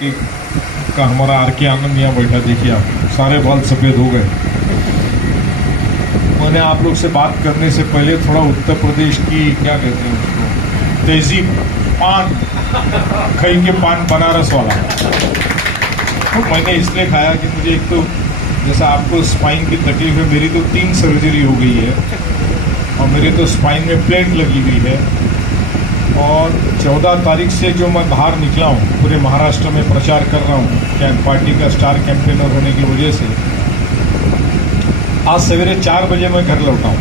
के का हमारा आर के आनंद यहाँ बैठा, देखिए आप, सारे बाल सफ़ेद हो गए। मैंने आप लोग से बात करने से पहले थोड़ा उत्तर प्रदेश की, क्या कहते हैं उसको, तहजीब, पान, खई के पान बनारस वाला, तो मैंने इसलिए खाया कि मुझे एक तो जैसा आपको स्पाइन की तकलीफ है, मेरी तो 3 सर्जरी हो गई है और मेरे तो स्पाइन में प्लेट लगी हुई है। और 14 तारीख से जो मैं बाहर निकला हूँ, पूरे महाराष्ट्र में प्रचार कर रहा हूँ क्या पार्टी का स्टार कैंपेनर होने की वजह से, आज सवेरे 4 बजे मैं घर लौटा हूँ।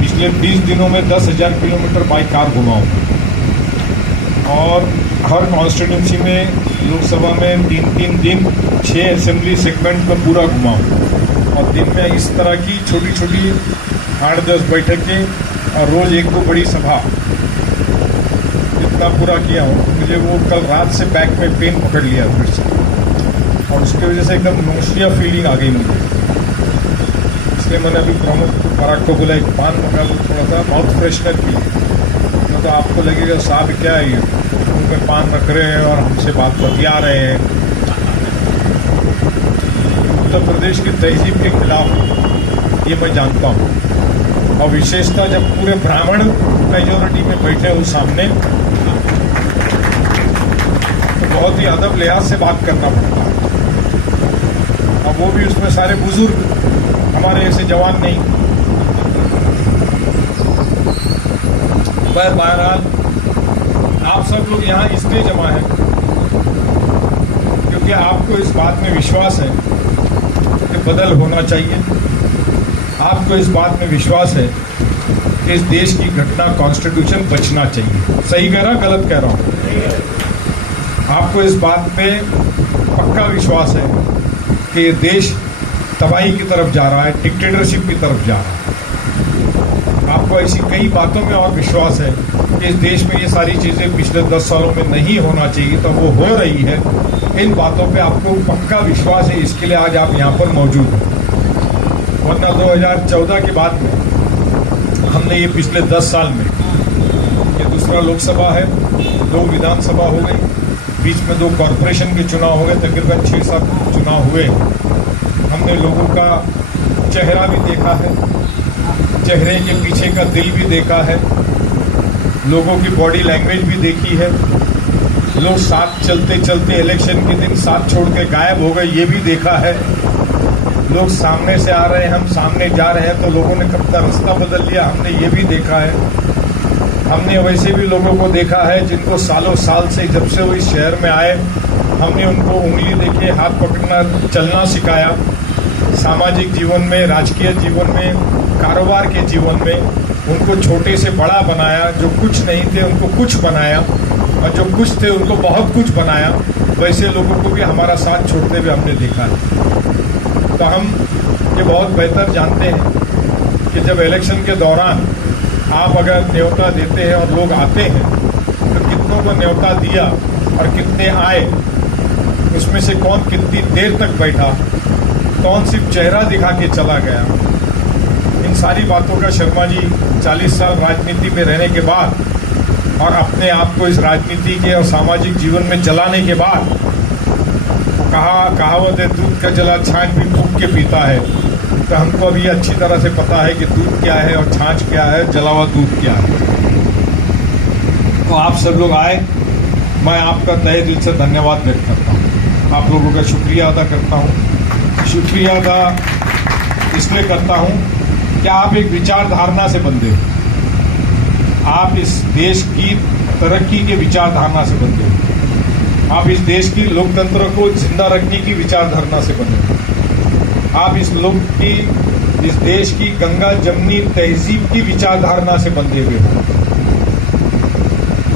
पिछले 20 दिनों में 10,000 किलोमीटर बाई कार घुमा हूँ और हर कॉन्स्टिट्यूंसी में, लोकसभा में 3-3 दिन 6 असेंबली सेगमेंट में पूरा घुमा हूँ और दिन में इस तरह की छोटी छोटी 8-10 बैठकें और रोज़ 1-2 बड़ी सभा, इतना पूरा किया हूँ। मुझे वो कल रात से बैक में पेन पकड़ लिया फिर से और उसकी वजह से एकदम नोशिया फीलिंग आ गई मुझे, इसलिए मैंने अभी प्रमुख पराग को बोला एक पान मंगा दो, थोड़ा सा माउथ फ्रेशनर की, तो आपको लगेगा साहब क्या है ये, उनमें पान रख रहे हैं और हमसे बात बतिया रहे हैं। उत्तर प्रदेश की तहजीब के खिलाफ ये मैं जानता हूँ और विशेषता जब पूरे ब्राह्मण मेजोरिटी में बैठे हो सामने, तो बहुत ही अदब लिहाज से बात करना पड़ता है और वो भी उसमें सारे बुजुर्ग, हमारे ऐसे जवान नहीं। बहरहाल आप सब लोग यहाँ इसलिए जमा हैं क्योंकि आपको इस बात में विश्वास है कि बदल होना चाहिए। आपको इस बात में विश्वास है कि इस देश की घटना कॉन्स्टिट्यूशन बचना चाहिए। सही कह रहा, गलत कह रहा हूँ? आपको इस बात पे पक्का विश्वास है कि ये देश तबाही की तरफ जा रहा है, डिक्टेटरशिप की तरफ जा रहा है। आपको ऐसी कई बातों में और विश्वास है कि इस देश में ये सारी चीज़ें पिछले 10 सालों में नहीं होना चाहिए, तो वो हो रही है। इन बातों पे आपको पक्का विश्वास है, इसके लिए आज आप यहाँ पर मौजूद हैं। वरना 2014 के बाद में हमने ये पिछले 10 साल में, ये दूसरा लोकसभा है, 2 विधानसभा हो गई, बीच में 2 कॉरपोरेशन के चुनाव हो गए, तकरीबन 6-7 चुनाव हुए। हमने लोगों का चेहरा भी देखा है, चेहरे के पीछे का दिल भी देखा है, लोगों की बॉडी लैंग्वेज भी देखी है। लोग साथ चलते चलते इलेक्शन के दिन साथ छोड़ के गायब हो गए, ये भी देखा है। लोग सामने से आ रहे हैं, हम सामने जा रहे हैं, तो लोगों ने कब तक रास्ता बदल लिया, हमने ये भी देखा है। हमने वैसे भी लोगों को देखा है जिनको सालों साल से, जब से वो इस शहर में आए, हमने उनको उंगली देके हाथ पकड़ना, चलना सिखाया। सामाजिक जीवन में, राजकीय जीवन में, कारोबार के जीवन में उनको छोटे से बड़ा बनाया। जो कुछ नहीं थे उनको कुछ बनाया और जो कुछ थे उनको बहुत कुछ बनाया। वैसे लोगों को भी हमारा साथ छोड़ते हुए हमने देखा है। तो हम ये बहुत बेहतर जानते हैं कि जब इलेक्शन के दौरान आप अगर न्योता देते हैं और लोग आते हैं, तो कितनों को न्योता दिया और कितने आए, उसमें से कौन कितनी देर तक बैठा, कौन सिर्फ चेहरा दिखा के चला गया। इन सारी बातों का शर्मा जी 40 साल राजनीति में रहने के बाद और अपने आप को इस राजनीति के और सामाजिक जीवन में चलाने के बाद, कहावत है, दूध का जला छाछ भी फूंक के पीता है। तो हमको अभी अच्छी तरह से पता है कि दूध क्या है और छाछ क्या है, जला हुआ दूध क्या है। तो आप सब लोग आए, मैं आपका तहे दिल से धन्यवाद व्यक्त करता हूँ, आप लोगों का शुक्रिया अदा करता हूँ। शुक्रिया अदा इसलिए करता हूँ कि आप एक विचारधारणा से बंधे हो। आप इस देश की तरक्की के विचारधारणा से बंधे हो। आप इस देश की लोकतंत्र को जिंदा रखने की विचारधारणा से बंधे हो। आप इस देश की गंगा जमनी तहजीब की विचारधारणा से बंधे हुए हो।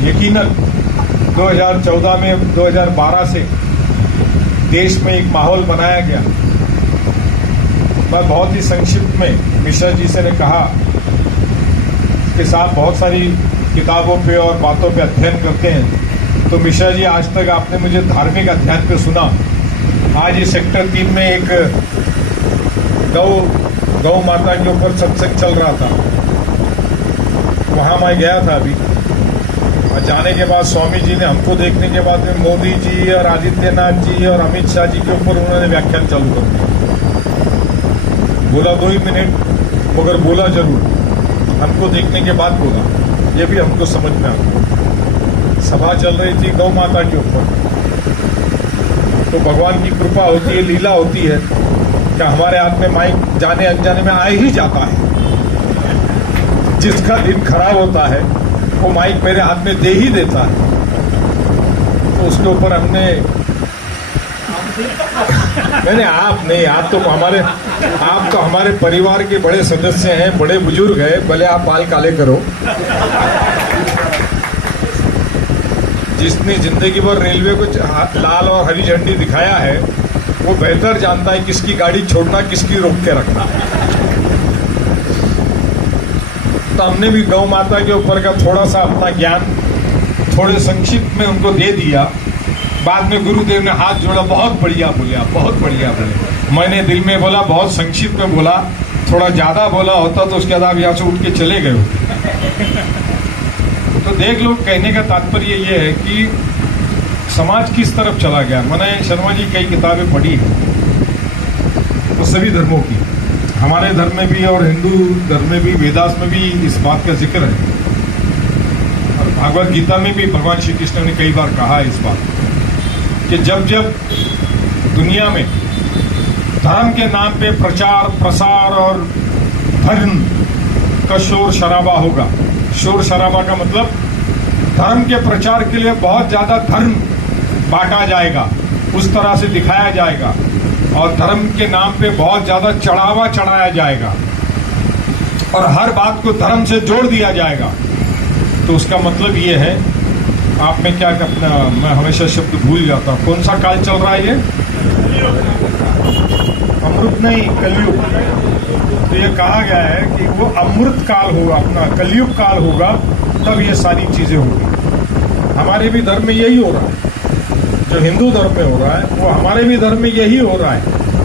यकीनन 2014 में, 2012 से देश में एक माहौल बनाया गया। मैं बहुत ही संक्षिप्त में मिश्रा जी से ने कहा कि साहब बहुत सारी किताबों पे और बातों पे अध्ययन करते हैं, तो मिश्रा जी आज तक आपने मुझे धार्मिक अध्ययन पे सुना। आज ये सेक्टर 3 में एक गौ माता के ऊपर सत्संग चल रहा था, वहाँ मैं गया था अभी। और जाने के बाद स्वामी जी ने हमको देखने के बाद में मोदी जी और आदित्यनाथ जी और अमित शाह जी के ऊपर उन्होंने व्याख्यान चालू कर दिया। बोला 2 ही मिनट, मगर बोला जरूर, हमको देखने के बाद बोला। ये भी हमको समझ में आता। सभा चल रही थी गौ माता के ऊपर, तो भगवान की कृपा होती है, लीला होती है कि हमारे हाथ में माइक जाने अनजाने में आ ही जाता है। जिसका दिन खराब होता है वो माइक मेरे हाथ में दे ही देता है। तो उसके ऊपर हमने मैंने आप नहीं, आप तो हमारे परिवार के बड़े सदस्य हैं, बड़े बुजुर्ग हैं, भले आप बाल काले करो। जिसने जिंदगी भर रेलवे को लाल और हरी झंडी दिखाया है वो बेहतर जानता है किसकी गाड़ी छोड़ना, किसकी रोक के रखना। तो हमने भी गौ माता के ऊपर का थोड़ा सा अपना ज्ञान थोड़े संक्षिप्त में उनको दे दिया। बाद में गुरुदेव ने हाथ जोड़ा, बहुत बढ़िया बोलिया, बहुत बढ़िया बोले। मैंने दिल में बोला बहुत संक्षिप्त में बोला, थोड़ा ज्यादा बोला होता तो उसके बाद आप यहाँ से उठ के चले गए। तो देख लो, कहने का तात्पर्य ये है कि समाज किस तरफ चला गया। मैंने शर्मा जी कई किताबें पढ़ी हैं तो सभी धर्मों की, हमारे धर्म में भी और हिंदू धर्म में भी, वेदास में भी इस बात का जिक्र है। और भगवद गीता में भी भगवान श्री कृष्ण ने कई बार कहा है इस बात कि जब जब दुनिया में धर्म के नाम पे प्रचार प्रसार और धर्म का शोर शराबा होगा। शोर शराबा का मतलब धर्म के प्रचार के लिए बहुत ज्यादा धर्म बांटा जाएगा, उस तरह से दिखाया जाएगा, और धर्म के नाम पे बहुत ज्यादा चढ़ावा चढ़ाया जाएगा और हर बात को धर्म से जोड़ दिया जाएगा। तो उसका मतलब ये है, आप में क्या अपना, मैं हमेशा शब्द भूल जाता हूँ, कौन सा काल चल रहा है ये? अमृत नहीं, कलयुग। तो ये कहा गया है कि वो अमृत काल होगा, अपना कलयुग काल होगा, तब ये सारी चीजें होगी। हमारे भी धर्म में यही हो रहा है, जो हिंदू धर्म में हो रहा है वो हमारे भी धर्म में यही हो रहा है।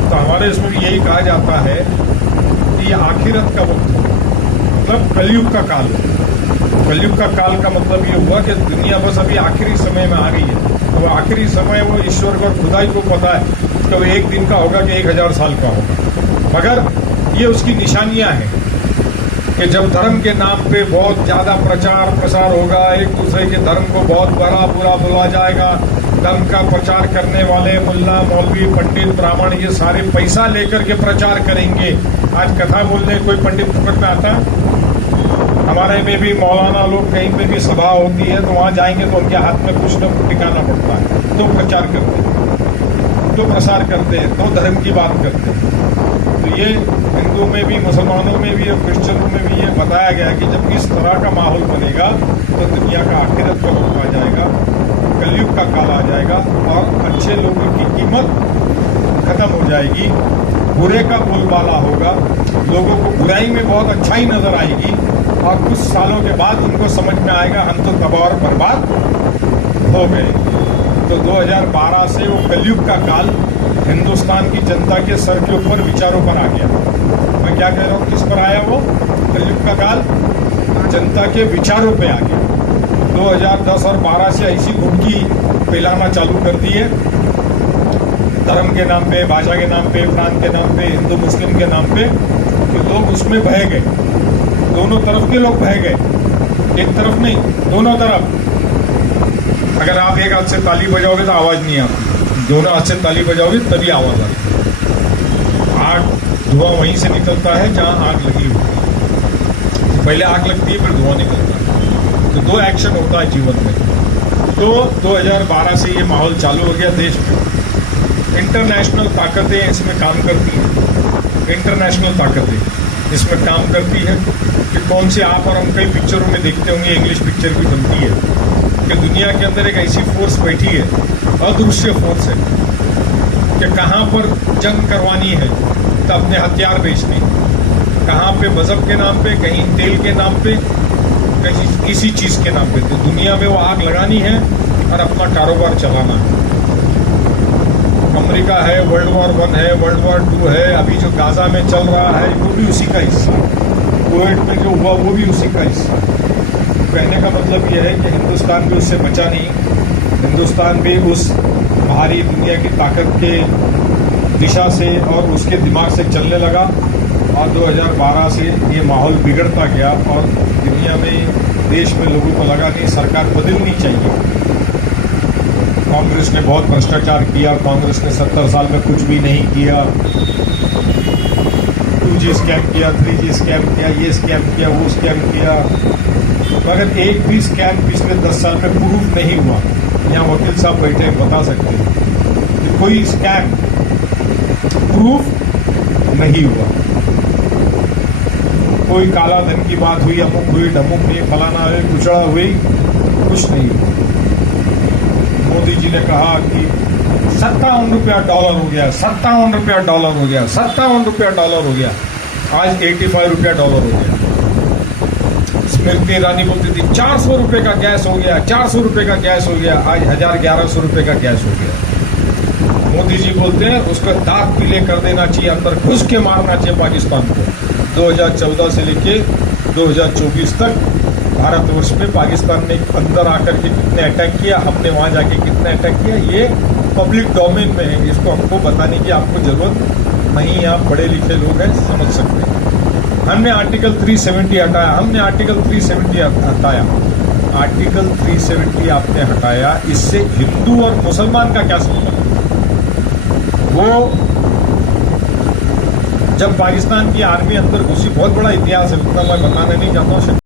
तो हमारे इसमें भी यही कहा जाता है कि ये आखिरत का वक्त हो, मतलब कलयुग का काल हो। कलयुग का काल का मतलब ये हुआ कि दुनिया बस अभी आखिरी समय में आ गई है। तो वो आखिरी समय वो ईश्वर को, खुदाई को पता है कि वो 1 दिन का होगा कि 1000 साल का होगा। मगर ये उसकी निशानियां हैं कि जब धर्म के नाम पे बहुत ज्यादा प्रचार प्रसार होगा, एक दूसरे के धर्म को बहुत बड़ा बुरा बोला जाएगा, धर्म का प्रचार करने वाले मुल्ला मौलवी पंडित ब्राह्मण ये सारे पैसा लेकर के प्रचार करेंगे। आज कथा बोलने कोई पंडित पकड़ में आता है? हमारे में भी मौलाना लोग कहीं पे भी सभा होती है तो वहां जाएंगे तो उनके हाथ में कुछ न कुछ टिकाना पड़ता है, तो प्रचार करते हैं, तो प्रसार करते हैं, तो धर्म की बात करते हैं। तो ये हिंदू में भी, मुसलमानों में भी और क्रिश्चियनों में भी ये बताया गया है कि जब इस तरह का माहौल बनेगा तो दुनिया का आखिरत का वक्त आ जाएगा, कलयुग का काल आ जाएगा और अच्छे लोगों की कीमत खत्म हो जाएगी, बुरे का बोलबाला होगा, लोगों को बुराई में बहुत अच्छाई नजर आएगी और कुछ सालों के बाद उनको समझ में आएगा हम तो तबाह और बर्बाद हो गए। तो 2012 से वो कलयुग का काल हिंदुस्तान की जनता के सर के ऊपर विचारों पर आ गया। मैं क्या कह रहा हूँ, किस पर आया वो कलयुग का काल? जनता के विचारों पे आ गया। 2010 और 12 से ऐसी घुटकी पिलाना चालू कर दी है, धर्म के नाम पे, भाषा के नाम पे, प्रांत के नाम पे, हिंदू मुस्लिम के नाम पे, कि लोग उसमें बह गए। दोनों तरफ के लोग बह गए, एक तरफ नहीं, दोनों तरफ। अगर आप एक हाथ से ताली बजाओगे तो आवाज नहीं आती, दोनों हाथ से ताली बजाओगे तभी आवाज आती है। आग, धुआं वहीं से निकलता है जहां आग लगी हुई है। पहले आग लगती है फिर धुआं निकलता है। तो 2 एक्शन होता है जीवन में। तो 2012 से ये माहौल चालू हो गया देश में। इंटरनेशनल ताकतें इसमें काम करती हैं, इंटरनेशनल ताकतें इसमें काम करती है कि कौन सी, आप और हम कई पिक्चरों में देखते होंगे, इंग्लिश पिक्चर भी बनती है कि दुनिया के अंदर एक ऐसी फोर्स बैठी है, अदृश्य फोर्स है, कि कहाँ पर जंग करवानी है तो अपने हथियार बेचने, कहाँ पे मजहब के नाम पे, कहीं तेल के नाम पे, कहीं किसी चीज के नाम पे। तो दुनिया में वो आग लगानी है और अपना कारोबार चलाना है। अमेरिका है, वर्ल्ड वॉर 1 है, वर्ल्ड वॉर 2 है, अभी जो गाजा में चल रहा है वो भी उसी का हिस्सा है, कुवैत में जो हुआ वो भी उसी का हिस्सा है। कहने का मतलब यह है कि हिंदुस्तान भी उससे बचा नहीं। हिंदुस्तान भी उस बाहरी दुनिया की ताकत के दिशा से और उसके दिमाग से चलने लगा और 2012 से ये माहौल बिगड़ता गया और दुनिया में, देश में लोगों को लगा नहीं सरकार बदलनी चाहिए। कांग्रेस ने बहुत भ्रष्टाचार किया, कांग्रेस ने 70 साल में कुछ भी नहीं किया, 2G स्कैम किया, 3G स्कैम किया, ये स्कैम किया, वो स्कैम किया, मगर एक भी स्कैम पिछले 10 साल में प्रूफ नहीं हुआ। यहाँ वकील साहब बैठे बता सकते हैं कि कोई स्कैम प्रूफ नहीं हुआ। कोई काला धन की बात हुई, अमुक हुई, ढमुक हुई, फलाना हुई, कुचड़ा हुई, कुछ नहीं हुआ। मोदी जी ने कहा कि 57 रुपया डॉलर हो गया, 57 रुपया डॉलर हो गया, 57 रुपया डॉलर हो गया। आज 85 रुपया डॉलर हो गया। स्मृति ईरानी बोलती थी 400 रुपए का गैस हो गया, 400 रुपए का गैस हो गया, आज 1100 रुपए का गैस हो गया। मोदी जी बोलते हैं उसका दांत पीले कर देना चाहिए, अंदर घुस के मारना चाहिए पाकिस्तान को। 2014 से लेके 2024 तक भारतवर्ष में पाकिस्तान ने अंदर आकर के कितने अटैक किया, हमने वहां जाके कितने अटैक किया, ये पब्लिक डोमेन में है। इसको हमको बताने की आपको जरूरत नहीं, आप पढ़े लिखे लोग हैं, समझ सकते हैं। हमने आर्टिकल 370 हटाया, हमने आर्टिकल 370 हटाया। आर्टिकल 370 आपने हटाया, इससे हिंदू और मुसलमान का क्या संबंध? वो जब पाकिस्तान की आर्मी अंदर घुसी, बहुत बड़ा इतिहास है, उतना मैं बताने नहीं चाहता हूँ।